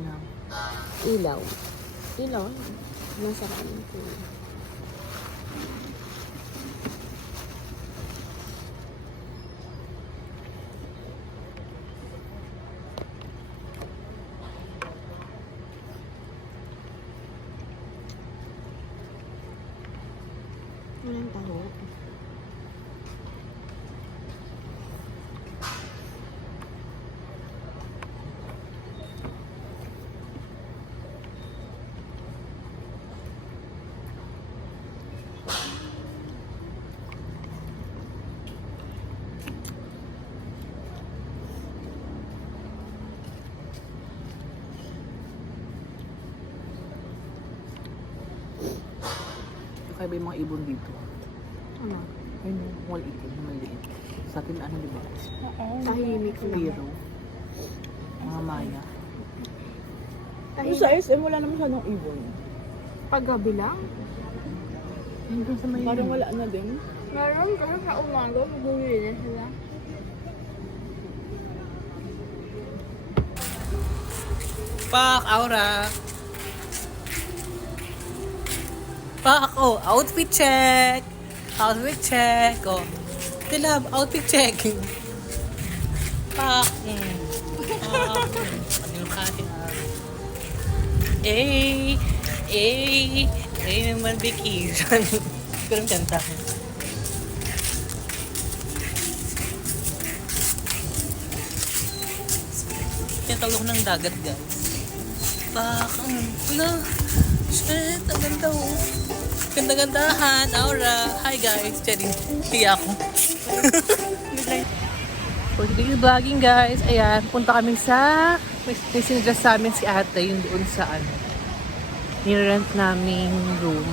na? Ilaw. Ilaw? Nasa kanin ko. Walang taho. Kaya ba yung mga ibon dito? Ano? Ayun yung wall itim na maliit. Sa atin ano, di ba? Tahimik lang. Pero, mga maya. Tahimik. Sa SM, wala naman masyadong ibon. Paggabi lang? Ayun doon sa may... Parang wala na din. Meron kasi sa umaga, magbumili sila. Pak! Aura! Pak! Oh, outfit check! Outfit check! Oh. Tilab, outfit check! Pak! Pak! Ano yung ating naman vacation. Kurang kanta. Tinatawag ko ng dagat, guys. Bakang, wala. Shit, ang ganda oh. Ganda-gandahan, aura. Hi guys, Cherry. Hiya ako. For today's vlogging guys, ayan, punta kami sa, may sinadjust sa amin si ate, yung doon sa ano, nirent naming room.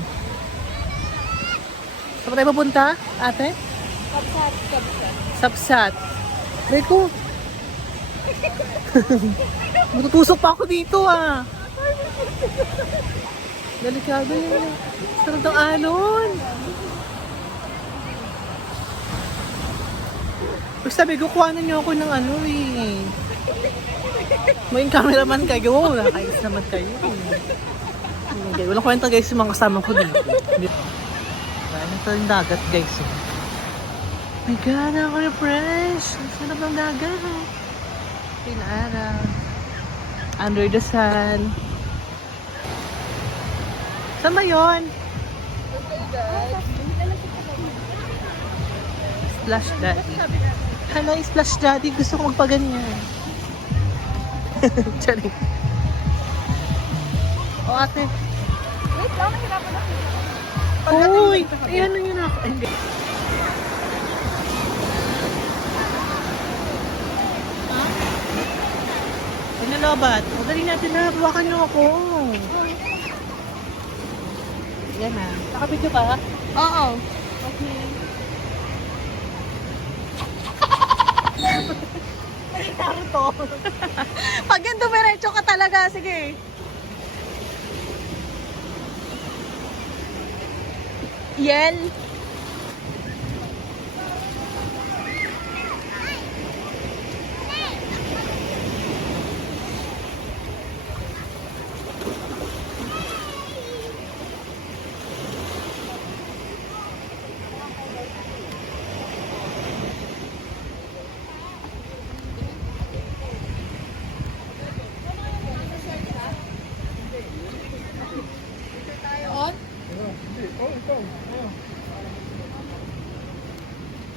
Saan tayo papunta, ate? Kapsat. Sapsat. Try ko. Matutusok pa ako dito ah. Delikado yun. Sarap ng alon. Pero sabi ko, kuhanan niyo ako ng ano eh. May cameraman kayo. Nakayos naman kayo. Okay, walang kwenta guys yung mga kasama ko dito. Ayan, ito yung dagat guys. Oh. My God, ako-refresh. Ang sarap ng dagat. Pinaraw. Under the sun. Saan ba yun? Splash Daddy. Hala, Splash Daddy. Gusto ko magpaganyan. Charing. O ate. Wait lang, nahirapan ako. Uy! Ayan na yun ako. Hindi. Pinalobat. O, dali natin na. Buwakan niyo ako. Yan na. Nakabidyo ba? Oo. Okay. Nagkaro to. Pag yan dumiretso ka talaga, sige. Yan.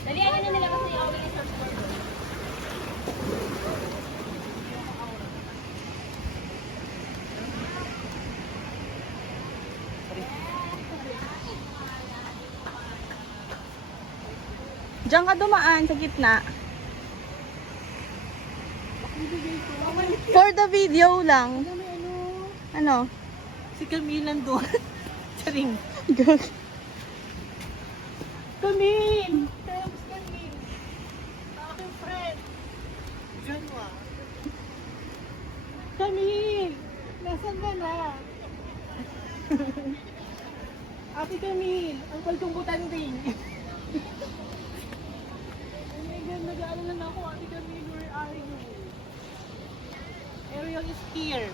Dalihan na nila kasi yung awin sa sport. Diyan ka dumaan sa gitna. For the video lang. Ano? Si Camille nandun. Charing. Gag. Camille! Thanks, Camille. Aking friend. Janwa. Camille! Nasaan ka na? Ate Camille, ang paltong butanding. Oh my God, nag-aalala na ako. Ate Camille, where are you? Ariel is here.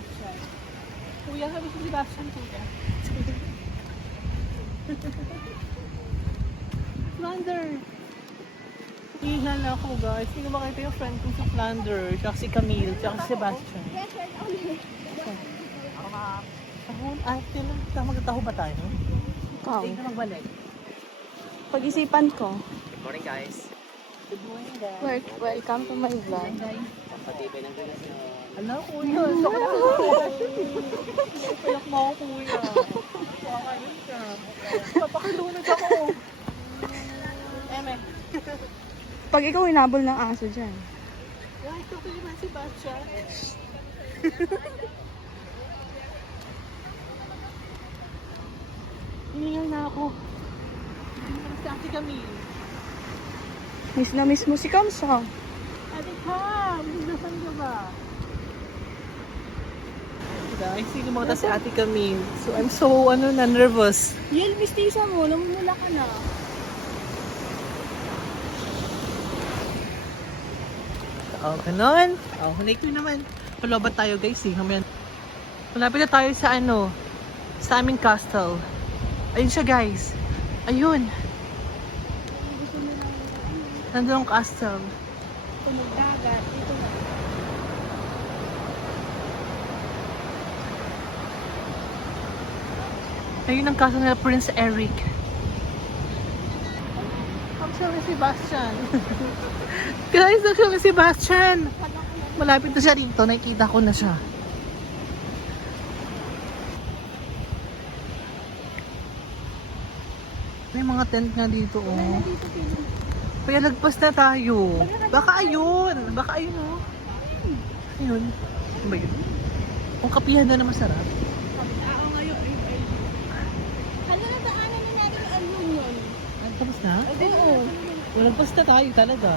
Sebastian. Kuya, sabi si Sebastian, kuya. Flander! Ihan ako, guys. Hindi ko makita yung friend ko sa Flander. Tsaka si Camille, tsaka si Sebastian. Tahon? Ay, magtaho ba tayo? Ikaw. Hindi ka magbalik. Pag-isipan ko. Good morning, guys. Good morning, guys. Welcome to my vlog. Patibay ng relasyon. Hello, kuya. Payak mo ako, kuya. Pakakain ka. Papakilunod ako. Eme. Pag ikaw hinabol ng aso dyan. Guys, ito naman si Batcha. Hiningal na ako. Hiningal si Ate Camille. Miss na miss mo si Kamsa. Ate Cam, nasaan ka ba? Guys, hindi kumata si Ate Camille. So, I'm so, nervous. Yel, mistisa mo. Namumula ka na. Oh, ganun. Oh, hunake ko naman. Palobat tayo, guys, eh. Mamaya. Malapit na tayo sa sa aming castle. Ayun siya, guys. Ayun. Nandun ang castle. Tumagdagat. Dito na. Ayun ang castle nila Prince Eric. Ang siya ni Sebastian. Guys, ang siya ni Sebastian. Malapit na siya dito. Nakikita ko na siya. May mga tent nga dito, oh. Kaya lagpas na tayo. Baka ayun. Baka ayun, oh. Ayun. Ano ba yun? Kung kapihan na masarap. Hala na daanan ni natin ang union. Ay, tapos na? Oo. Lagpas na tayo talaga.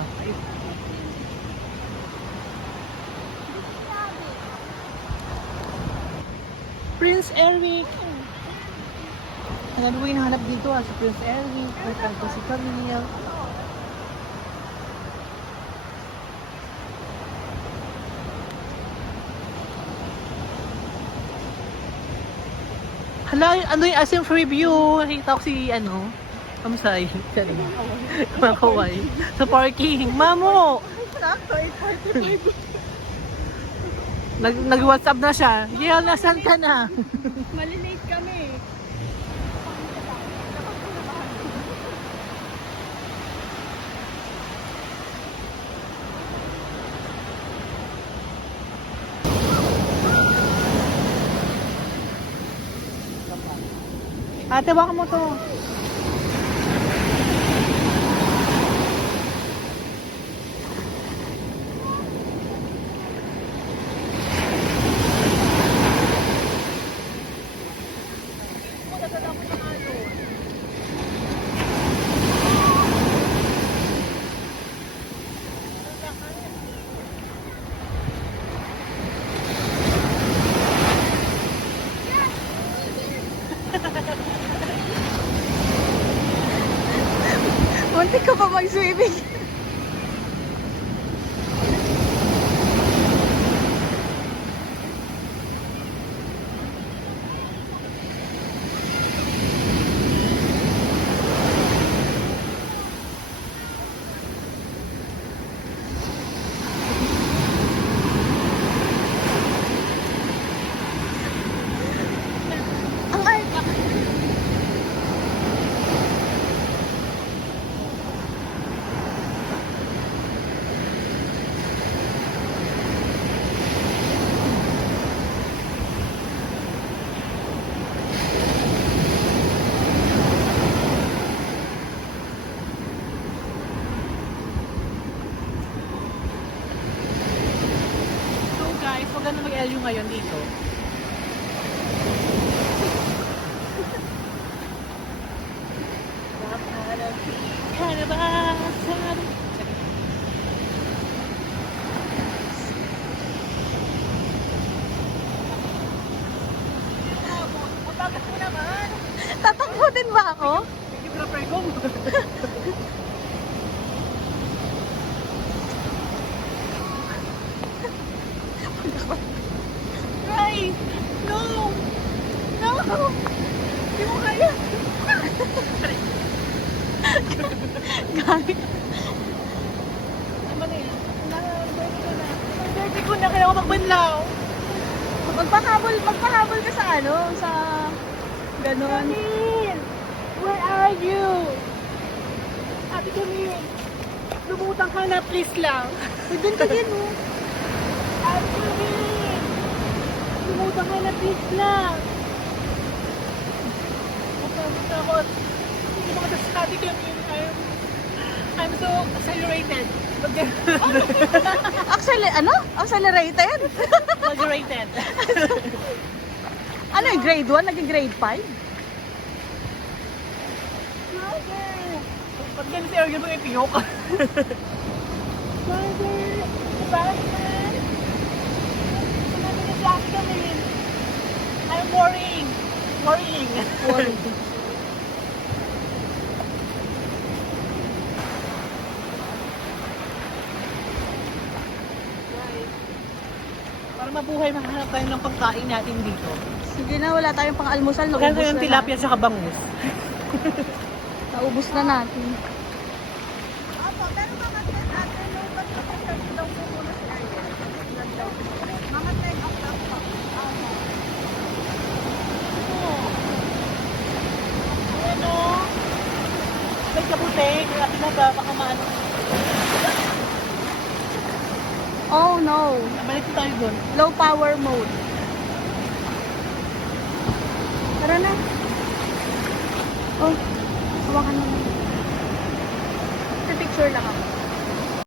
Prince Eric! Ang dami ko hinahanap dito, si Prince Eric, may friend ko si Camille. Hala, ano yung asim review? Nakita ko si, Kamsay. Kumakaway. Sa parking. Mamo! Nag-WhatsApp na siya. Yel, nasan ka na? Malilate kami. Ate, baka mo to. Muntik ka pa mag-swimming. Ang art. So guys, maganda mag-LU ngayon dito. Tatakbo din ba ako? Right! No! No! Hindi mo kaya. Gamit. Ano na yan? Ang dirty ko na, kaya ako magbanlaw. Magpahabol ka sa ano, sa ganon. Camille! Where are you? Ate Camille, lumutang ka na, please lang. Doon ka din, oh. Ate Camille! Lumutang ka na, please lang. Tapos, hindi mo kasi Ate Camille, I'm so accelerated. Accelerated? Exaggerated. Ano yung grade 1? Naging grade 5? Pag ganito yung mga ipiyok. Mother, Batman. Sinabi niya si Ate Camille. I'm worrying. Worrying. Para mabuhay, mahanap tayo ng pagkain natin dito. Sige na, wala tayong pang-almusal. Magkano Naubos yung na tilapia sa bangus? Naubos na natin. Ano? May kabuti. Kaya pinaba, baka maano. Oh no. Balik tayo dun. Low power mode. Tara na. Oh, hawakan mo na. Picture lang ako.